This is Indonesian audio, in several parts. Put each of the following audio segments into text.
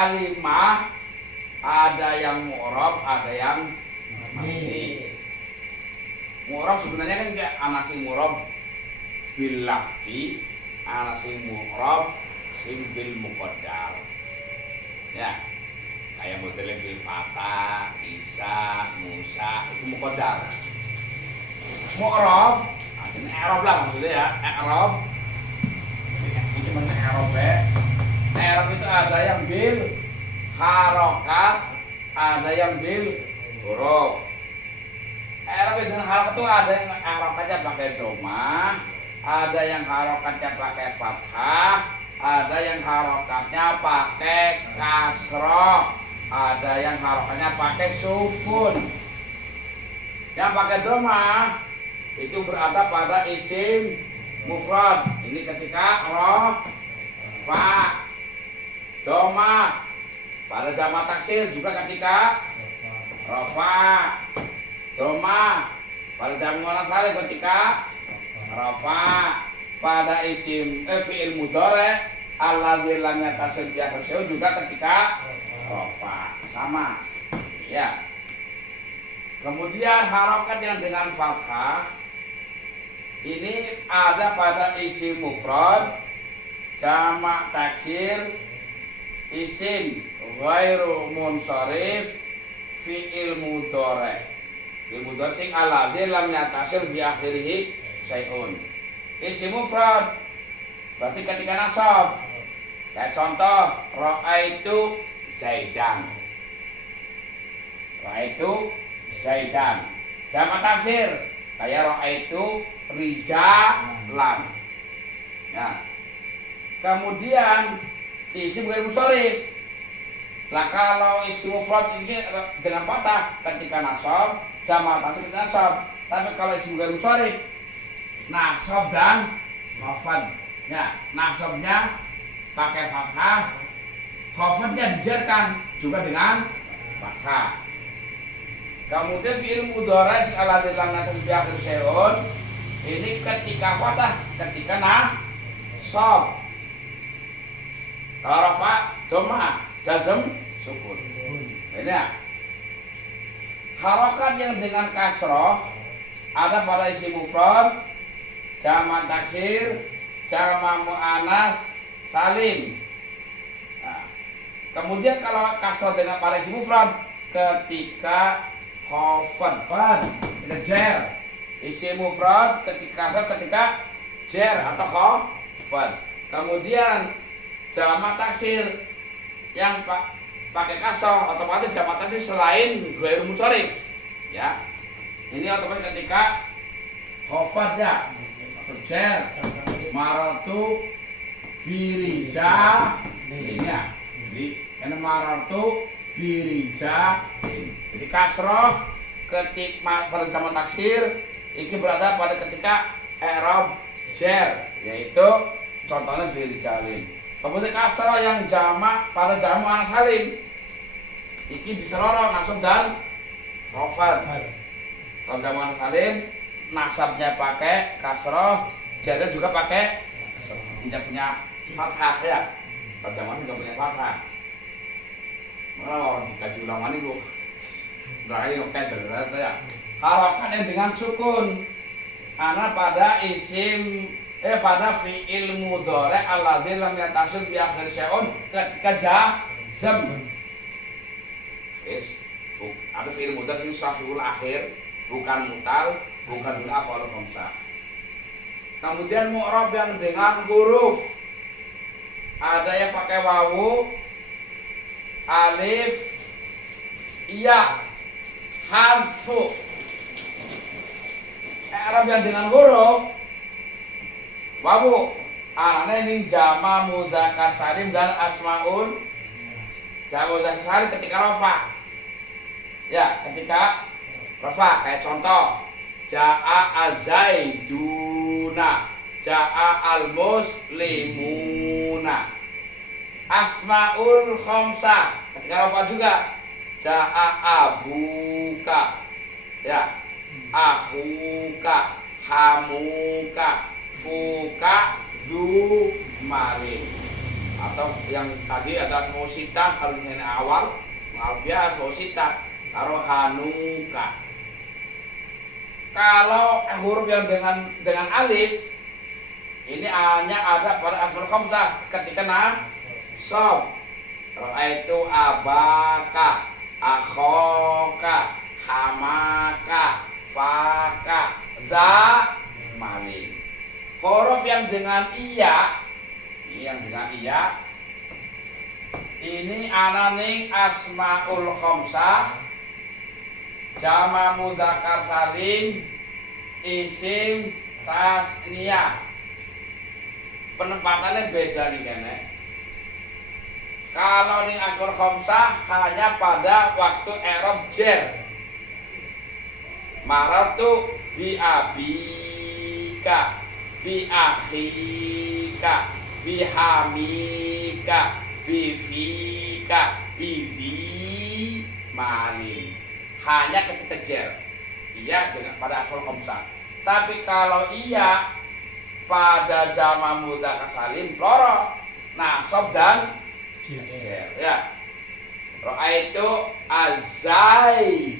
kalimah ada yang mu'rab, ada yang mabni. Mu'rab sebenarnya kan kayak ana sing mu'rab bil lafzi, ana sing mu'rab sing bil muqaddar. Ya. Kayak modelnya bil fatah, Isa, Musa itu muqaddar. Mu'rab, artinya i'rab lah maksudnya ya, i'rab. Ini mana i'rab ya? I'rab itu ada yang bil harokat, ada yang bil huruf. I'rab dengan harokat itu ada yang harokatnya pakai dhamma, ada yang harokatnya pakai fathah, ada yang harokatnya pakai kasroh, ada yang harokatnya pakai sukun. Yang pakai dhamma itu berada pada isim mufrad. Ini ketika rafa. Dhamma pada jamak taksir juga ketika rafa. Dhamma pada jamak muannas salim ketika rafa. Pada isim fi'il mudhari alladzi lam yatasil bi akhir syai' juga ketika rafa. Sama. Ya. Kemudian harokat yang dengan fathah ini ada pada isim mufrad, jamak taksir, isim ghairu munsharif, fi'il mudhari. Fi'il mudhari sing alladzi lam yatasil bi akhirih syai'un. Isim mufrad berarti ketika nasab. Kayak contoh ra'aitu Zaidan. Ra'aitu Zaidan. Jamak taksir kayak ra'aitu rijalan. Ya. Kemudian isim ghairu munsharif. Lah kalau isim mufrad ini dengan fathah ketika nasab, jamak taksir ketika nasab. Tapi kalau isim ghairu munsharif nasab dan khafad. Ya, nasabnya pakai fathah, khafadnya dijarkan juga dengan fathah. Kemudian fi'il mudhari alladzi lam yatasil bi akhir syai'un ini ketika fathah, ketika nasab. Kalau rafa, dhamma, jazm, sukun. Ini ya. Harokat yang dengan kasroh ada pada isim mufrad, jamak taksir, jamak muannas salim. Nah, kemudian kalau kasroh dengan pada isim mufrad ketika khafad, ketika jer. Isim mufrad ketika kasroh ketika jer atau khafad. Kemudian jamak taksir yang pakai kasroh otomatis jamak taksir selain ghairu munsharif. Ya. Ini otomatis ketika khafad ya. Jer maratu birija ini ya. Jadi karena maratu birija. Jadi kasroh ketika pada jamak taksir ini berada pada ketika i'rab jer, yaitu contohnya birijalin. Kemudian kasroh yang jamak pada jamak muannas salim ini bisa loro nasab dan khafad. Kalau jamak muannas salim nasabnya pakai kasroh, jarnya juga pakai tidak punya fathah ya. Perjamuan tidak punya fathah. Malah orang dikaji ulama ini kok berarti oke ternyata ya. Harokat yang dengan sukun karena pada isim pada fi'il mudhari alladzi lam yatasil bi akhir syai'un ketika jazm. Ada fi'il mudhari sing sahihul akhir, bukan mutal, bukan dengan af'al khamsah. Kemudian mu'rab yang dengan huruf ada yang pakai wawu, alif, ya, harfu. I'rab yang dengan huruf wawu, ana ini jama mudzakkar salim dan asmaul jama mudzakkar salim ketika rafa. Ya, ketika rafa kayak contoh ja'a azaiduna, ja'a al-muslimuna. Asmaul khamsah ketika rafa juga ja'a abuka, ya, akhuka, hamuka, fuka, du malin. atau yang tadi ada asmaul sitah kalau di awal alfiah asmaul sitah karo hanuka. Kalau huruf yang dengan alif ini hanya ada pada asmaul khamsah ketika nasab. Itu abaka, akhoka, hamaka, faka, za, malin. Huruf yang dengan iya, ini ananing asmaul khamsah, jama mudzakkar salim, isim tasniyah. Penempatannya beda nih kene. Kalau ning asmaul khamsah hanya pada waktu i'rab jar. Maratu bi abika, bi akhika, bi hamika, bi fika, bi fi mali. Hanya ketika jar. Iya dengan pada asmaul khamsah. Tapi kalau iya pada jama mudzakkar salim loro nasab dan jar ya. Ra'aitu az-zaidina,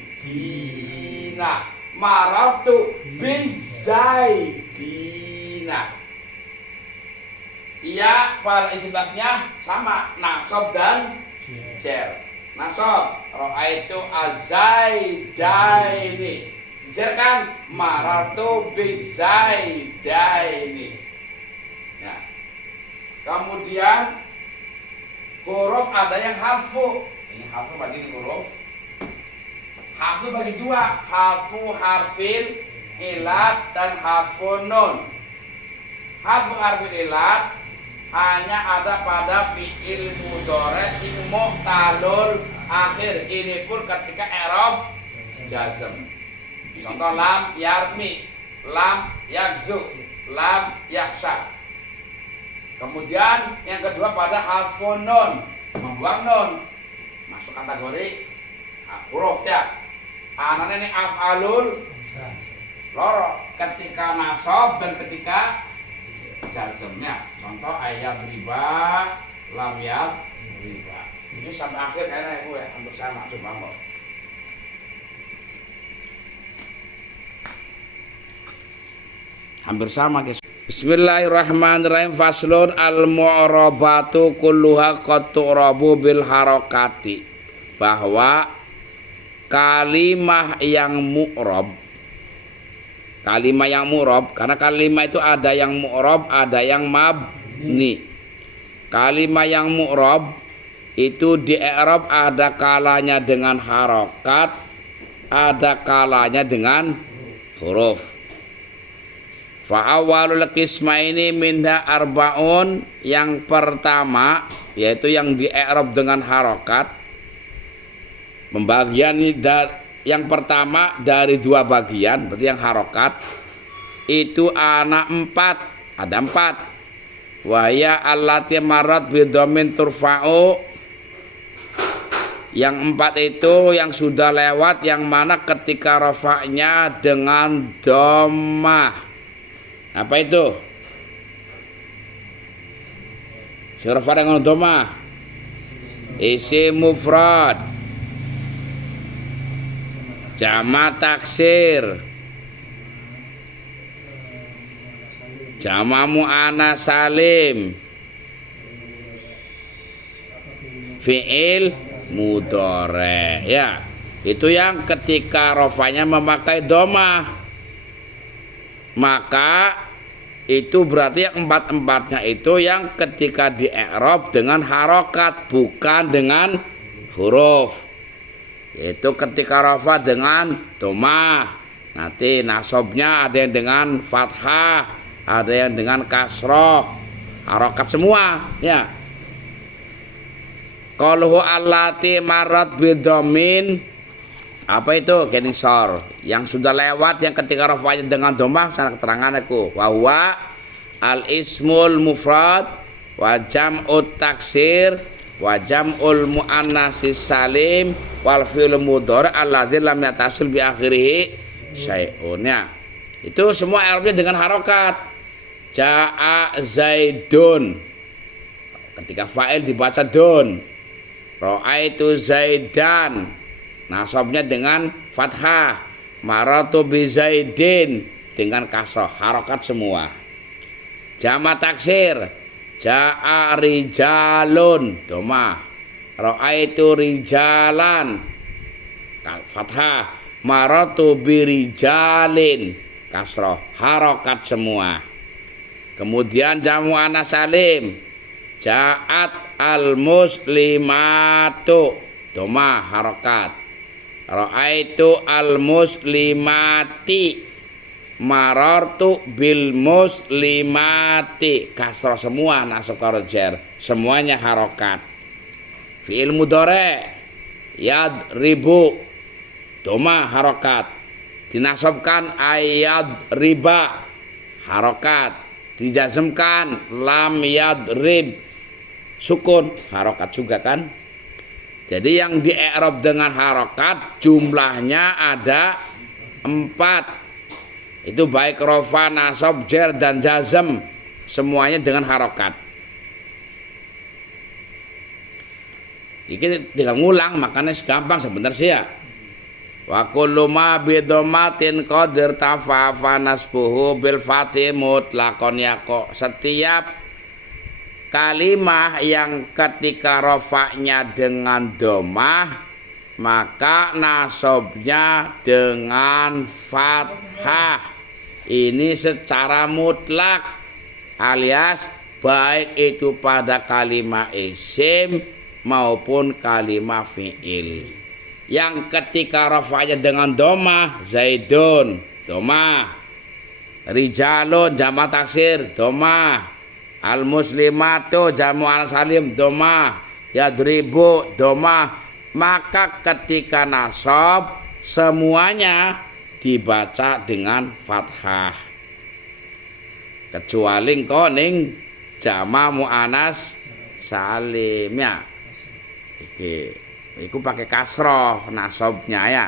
marartu biz-zaidina. Iya pada isim tasnya sama nasab dan jar. Nasab ra'aitu az-zaidaini, jar kan marartu biz-zaidaini. Nah, kemudian huruf ada yang harfu. Ini harfu bagi huruf. Harfu bagi dua, harfu harfil ilat dan harfu nun. Harfu harfil ilat hanya ada pada fi'il mudhari sing mu'talul akhir. Ini pun ketika i'rab jazm. Contoh lam yarmi, lam yakzu, lam yaksha. Kemudian yang kedua pada harfun nun, membuang nun, masuk kategori huruf ya. Anane ini af'alul loro ketika nasab dan ketika jazmnya. Contoh ayat riba, lam yad riba. Ini sampai akhir kayaknya ibu ya, untuk saya maksud banget. Hampir sama guys. Bismillahirrahmanirrahim. Faslun al-mu'rabatu kulluha qad tu'rabu bil harakati. Bahwa kalimah yang mu'rab, karena kalimah itu ada yang mu'rab, ada yang mabni. Kalimah yang mu'rab itu di i'rab ada kalanya dengan harokat, ada kalanya dengan huruf. Fa'awalul qismaini minha arbaun, yang pertama yaitu yang di i'rab dengan harokat. Pembagian yang pertama dari dua bagian, berarti yang harokat itu ada empat. Wahya allati marat bidomin turfa'u, yang empat itu yang sudah lewat, yang mana ketika rafa'nya dengan dhammah. Apa itu? Rafa dengan dhammah. Isim mufrad, jamak taksir, jamak muannas salim, fi'il mudhari ya. Itu yang ketika rafanya memakai dhammah. Maka itu berarti yang empat-empatnya itu yang ketika di i'rab dengan harokat, bukan dengan huruf. Itu ketika rafa dengan dhammah. Nanti nasabnya ada yang dengan fathah, ada yang dengan kasroh, harokat semua ya. Qaluhu allati marat bidhammin, apa itu? Kenisor, yang sudah lewat, yang ketika rafa'nya dengan dhammah. Sana keterangan aku, wa huwa al ismul mufrad wa jam'ut taksir wa jam'ul muannatsis salim wal fi'il mudhari alladzi lam yatasil bi akhirih syai'un ya. Itu semua i'rabnya dengan harokat. Ja'a zaidun, ketika fa'il dibaca don. Ra'aitu Zaidan, nasabnya dengan fathah. Marartu bi Zaidin dengan kasrah, harokat semua. Jama taksir, ja'a rijalun, domah. Ra'aitu rijalan, fathah. Marartu bi rijalin, kasrah, harokat semua. Kemudian jamu anas salim, ja'at al muslimatu, domah, harokat. Ra'aitu al muslimati, marartu bil muslimati, kasrah semua, nasab karo jar, semuanya harokat. Fi'il mudhari yadribu, domah, harokat. Dinasabkan ayat riba, harokat. Dijazmkan lam yadrib, sukun, harokat juga kan. Jadi yang di i'rab dengan harokat jumlahnya ada 4. Itu baik rofa, nasab, jar, dan jazm, semuanya dengan harokat. Ini tinggal ngulang, makanya gampang sebentar sih ya. Wa kullu ma bidomatin qadir tafafa nasbuhu bil fatih mutlaqon yaqo. Setiap kalimah yang ketika rofaknya dengan domah maka nasobnya dengan fathah. Ini secara mutlak, alias baik itu pada kalimah isim maupun kalimah fi'il. Yang ketika rofaknya dengan domah, Zaidun, domah. Rijalun, jama taksir, domah. Al muslimatu, jamu al salim, domah. Yadribu, domah. Maka ketika nasab semuanya dibaca dengan fathah, kecuali engko ning jama muannas salim ya. Iku pakai kasroh nasabnya ya.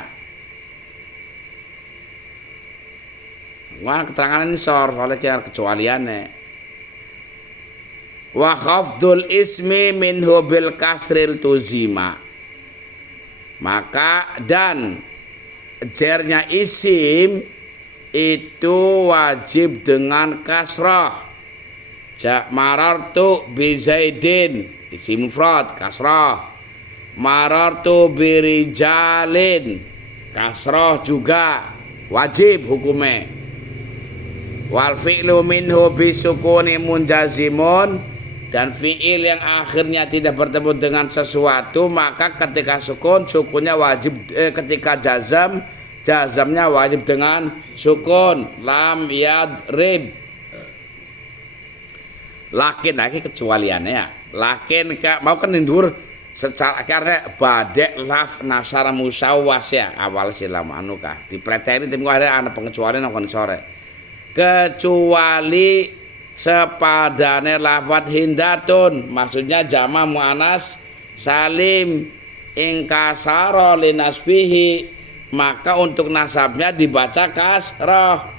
Wah, keterangan ini soalnya kecualiannya. Wa khafdul ismi minhu bil kasril tuzima. Maka dan jernya isim itu wajib dengan kasrah. Marartu bi Zaidin, isim mufrad, kasrah. Marartu bi rijalin, kasrah juga wajib hukumnya. Wal fi'lu minhu bi sukuni munjazimun, dan fi'il yang akhirnya tidak bertemu dengan sesuatu maka ketika sukun, sukunnya wajib, ketika jazamnya wajib dengan sukun. Lam yadrib. Lakin lagi kecualiannya ya. Lakin mau kan nindur secara karena badek laf nasara musawwas ya awal silam anukah dipreteni tim ada anak pengecualian nang sore. Kecuali sepadane lafat hindatun, maksudnya jama muannas salim ingkasaro linasbihi, maka untuk nasabnya dibaca kasroh.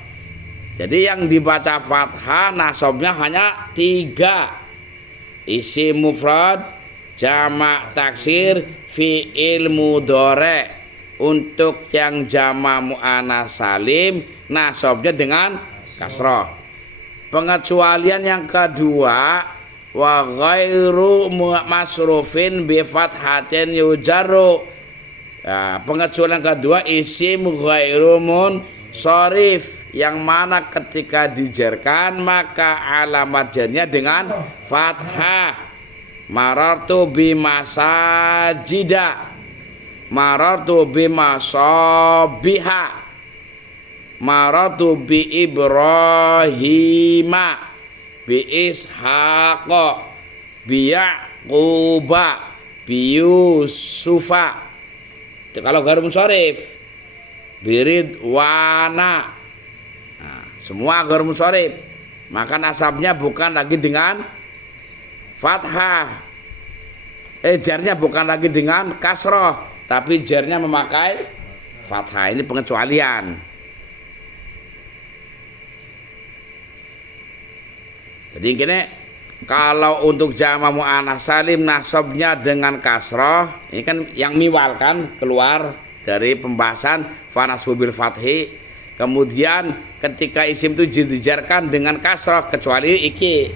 Jadi yang dibaca fathah nasabnya hanya 3, isim mufrad, jamak taksir, fi'il mudhari. Untuk yang jama muannas salim nasabnya dengan kasroh. Pengecualian yang kedua, wa ghairu masrufin bi fathatin yujarru. Ya, pengecualian kedua isim ghairu munsharif, yang mana ketika dijarkan maka alamat jarnya dengan fathah. Marartu bi masajida, marartu bi masabiha, maratu bi Ibrahima, bi Ishaqa, bi Yaquba, bi Yusufa. Itu kalau gharu munsharif. Bi Ridwana. Nah, semua gharu munsharif. Maka nasabnya bukan lagi dengan fathah. Jarnya bukan lagi dengan kasroh, tapi jarnya memakai fathah. Ini pengecualian. Jadi gini, Kalau untuk jama muannats salim nasabnya dengan kasroh, ini kan yang miwal kan keluar dari pembahasan fanasbu bil fathi. Kemudian ketika isim itu dijarkan dengan kasroh kecuali iki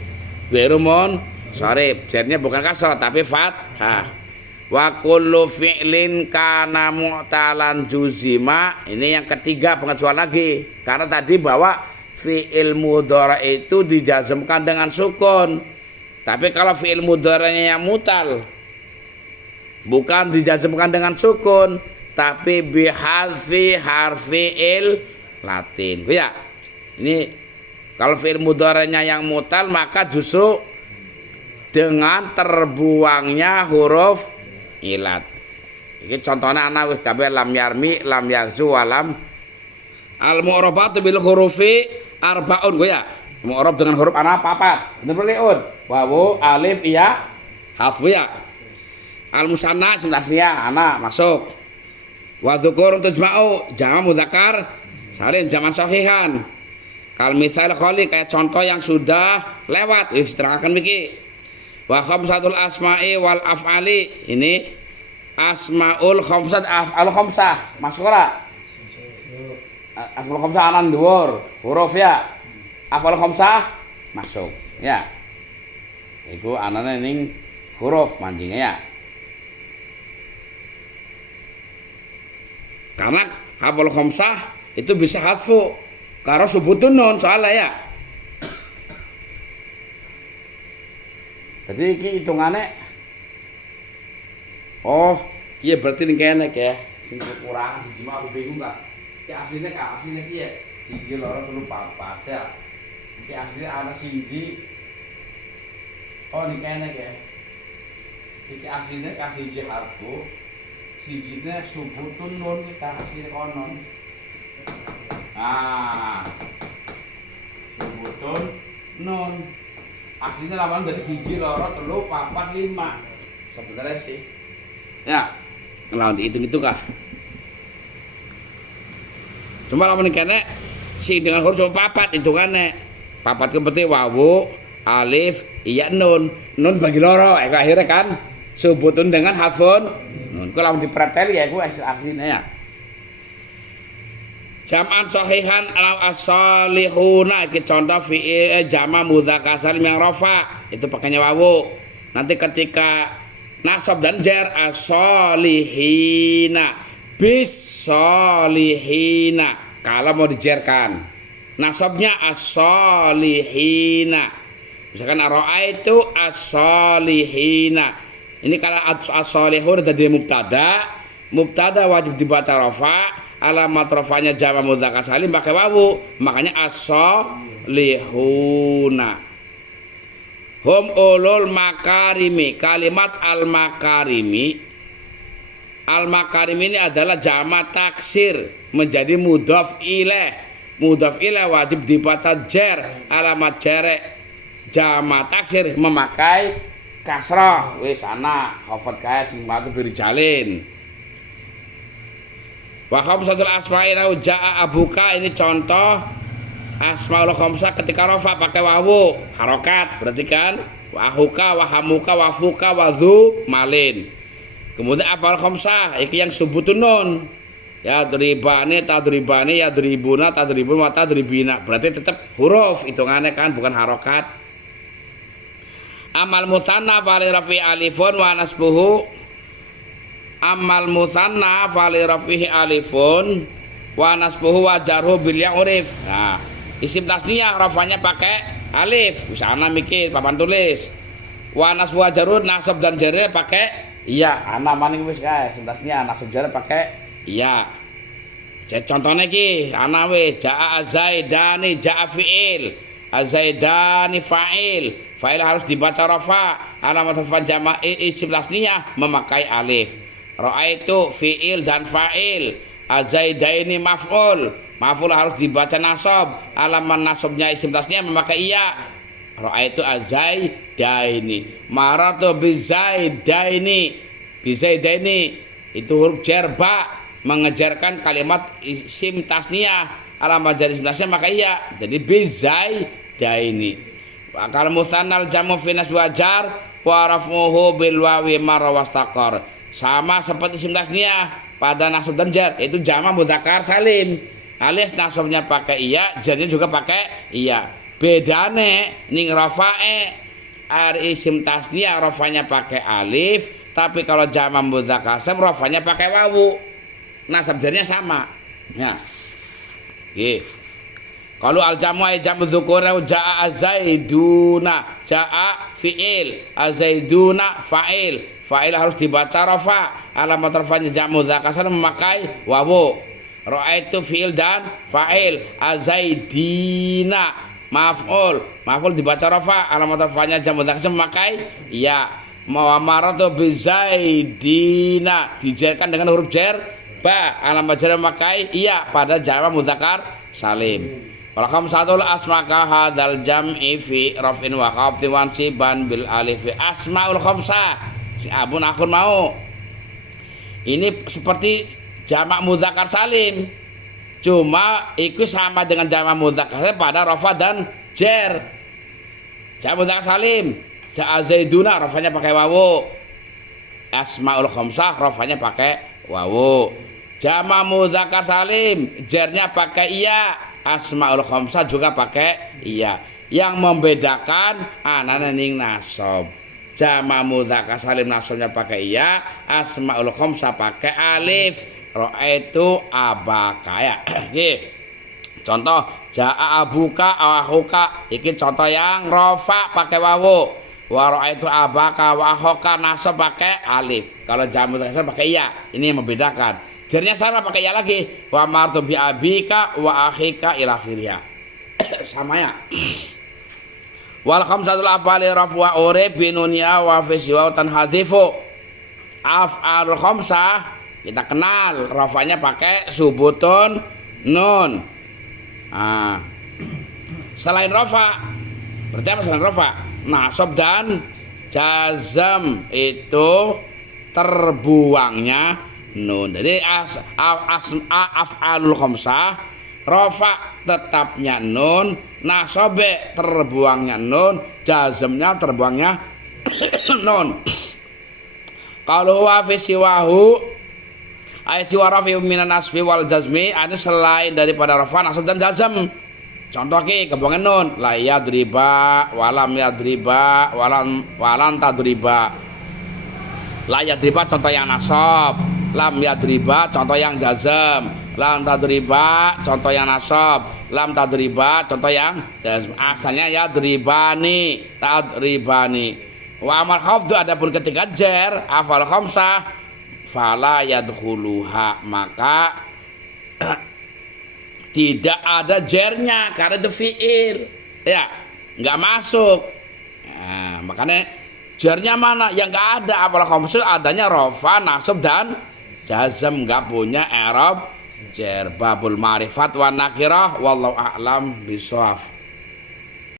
berumun sorry, jarnya bukan kasroh tapi fathah. Wa kullu fi'lin kana mu'talan juzima, ini yang ketiga pengecualian lagi karena tadi bahwa fi'il mudhari itu dijazmkan dengan sukun. Tapi kalau fi'il mudhari'nya yang mutal bukan dijazmkan dengan sukun tapi bihadfi harfi'il latin. Ya. Ini kalau fi'il mudhari'nya yang mutal maka justru dengan terbuangnya huruf ilat. Ini contohnya ana wis kabeh lam yarmi, lam yaghzu wa lam al mu'rabatu bil hurufi arbaun ya. Mu'rab dengan huruf ana papat. Bener liun. Wawu, alif, iya, harfu ya. Al musanna senasnya ana masuk. Wa dzukur tujma'u jama' mudzakkar salim jaman sahihan. Kal mitsal khali kayak contoh yang sudah lewat diterangkan iki. Wa khamsatul asma'i wal af'ali, ini asmaul khamsat af'al khamsah masuk ora? Asmaul khamsah anan dhuwur huruf ya. Af'al khamsah masuk ya. Iku anane ning huruf mancingnya ya. Karena af'al khamsah itu bisa hadfu karo subutun nun soalnya ya. Jadi iki hitungannya oh, iya berarti ning kene ya. Sing kekurangan siji mah aku bingung Kak. Ki asline piye? Siji loro telu papat ya. Ki asline ana siji. Oh ning kene ya. Iki asline kasih siji harfu. Sijine subutun nun kita asline konon. Ah. Subutun nun. Aslinya lawan dari siji loro telu papat lima sebenarnya sih ya lawan dihitung itu kah cuma lawan kene sing dengan huruf cuma papat hitungannya papat kepenting wawu alif iya nun bagi loro akhirnya kan subutun dengan hafun nun kalau dipreteli ya itu aslinya ya. Jam'an sahihan al as-salihuna, iki contoh fi'il jama' mudzakkar salim yang rafa itu pakainya wawu. Nanti ketika nasab dan jar as-salihina bis-salihina kalau mau dijarkan. Nasabnya as-salihina. Misalkan ra'aitu as-salihina. Ini kalau as-salihun tadi mubtada wajib dibaca rafa. Alamat rafanya jama' mudzakkar salim pakai wawu, makanya as-salihuna. Hum ulul makarimi, kalimat al-makarimi. Al-makarimi ini adalah jama' taksir menjadi mudhaf ilaih. Mudhaf ilaih wajib dibaca jar, alamat jar jama' taksir memakai kasrah. Wis ana hafat kae sing matu birijalin. Wa khamsatul asma'i lau ja'a abuka, ini contoh asmaul khamsah ketika rafa pakai wawu harokat berarti kan wa ahuka wa hamuka wa fuka wa dzu malin. Kemudian afal khamsah iki yang subutun nun ya dribani tadribani ya dribuna tadribun wa tadribina berarti tetap huruf hitungannya kan bukan harokat. Amal musanna fali rafi alifun wa nasbuhu. Amal musanna fali rafihi alifun wa nasbuhu wa jarhu bil ya urif. Nah, isim tasniyah rafanya pakai alif. Misalnya mikir papan tulis. Wa nasbuhu wa jarhu nasab dan jarnya pakai iya. Ana maning wis kae isim tasniyah nasab jarnya pakai iya. Jadi contohnya iki ana wis jaa zaidani jaa fiil. Azaidani fa'il. Fa'il harus dibaca rafa. Alamat rafa jama' isim tasniyah memakai alif. Ra'aitu fi'il dan fa'il. Azaidaini maf'ul. Maf'ul harus dibaca nasab. Alamat nasabnya isim tasniyah memakai iya. Ra'aitu azaidaini. Maratu bizaidaini. Bizaidaini itu huruf jar ba mengejarkan kalimat isim tasniyah. Alamat dari isim tasniyah maka iya. Jadi bizaidaini. Kalau musannal jamu fi nasb wajar wa raf'uhu bil wawi marra wastaqar. Sama seperti isim tasniyah pada nasab dan jar, itu jamak mudzakkar salim. Alias nasabnya pakai iya, jarnya juga pakai iya. Bedane ning rafa'e isim tasniyah rafanya pakai alif, tapi kalau jamak mudzakkar salim rafanya pakai wawu. Nasab jarnya sama. Ya. Oke. Kalau al-jamu ay jamu dzukur jaa azaiduna, jaa fiil, azaiduna fa'il. Fa'il harus dibaca rafa. Alamat rafanya jamu dzakar memakai wawu. Ra'aitu fiil dan fa'il. Azaidina maf'ul. Maf'ul dibaca rafa. Alamat rafanya jamu dzakar memakai ya. Mawamaratu bizaidina dijarkan dengan huruf jar ba. Alamat jar memakai iya pada jamak mudzakkar salim. Wal khamsatul asmaka hadzal jam'i fi raf'in wa khafdin wa siban bil alif. Asmaul khamsah. Si abun akhun mau. Ini seperti jamak mudzakkar salim. Cuma itu sama dengan jamak mudzakkar salim pada rafa dan jar. Jamak mudzakkar salim, Zaiduna rafanya pakai wawu. Asmaul khamsah rafanya pakai wawu. Jamak mudzakkar salim, jarnya pakai iya. Asmaul khamsah juga pakai iya. Yang membedakan anane ning nasab. Jamak mudzakkar salim nasabnya pakai iya, asmaul khamsah pakai alif. Ra'aitu abaka ya. Contoh jaa abuka ahuka. Iki contoh yang rafa pakai wawu. Wa ra'aitu abaka wa ahuka nasab pakai alif. Kalau jamak mudzakkar pakai iya. Ini yang membedakan. Jarnya sama pakai ya lagi. Wa martu bi abika wa akhika ila akhirnya. Sama ya. Wal khamsatul af'ali raf'u wa urib binunya wa fi siwa tanhadhifu. Af'alul khamsah kita kenal rafanya pakai subutun nun. Selain rafa berarti apa selain rafa? Nasab dan jazam itu terbuangnya nun. Jadi af'alul khamsah rafa tetapnya nun, nasobe terbuangnya nun, jazmnya terbuangnya nun. Kalau huwa fi siwahu ay siwa rafi minan nasbi wal jazmi, ada selain daripada rafa, nasab dan jazm. Contoh ki kebuangan nun, la yadriba walam yadriba walan tadriba. La yadriba contoh yang nasab, lam yadriba contoh yang jazm, lam tadriba contoh yang nasab, lam tadriba contoh yang jazm. Asalnya yadribani, tadribani. Wa amal khafdu adapun ketika jar afal khamsah fala yadkhuluha, maka tidak ada jarnya karena itu fiil ya, nggak masuk. Nah, makanya jarnya mana? Yang nggak ada. Afal khamsah adanya rafa, nasab dan jazm, nggak punya i'rab jar. Babul ma'rifat wa nakirah wallahu a'lam bishawab.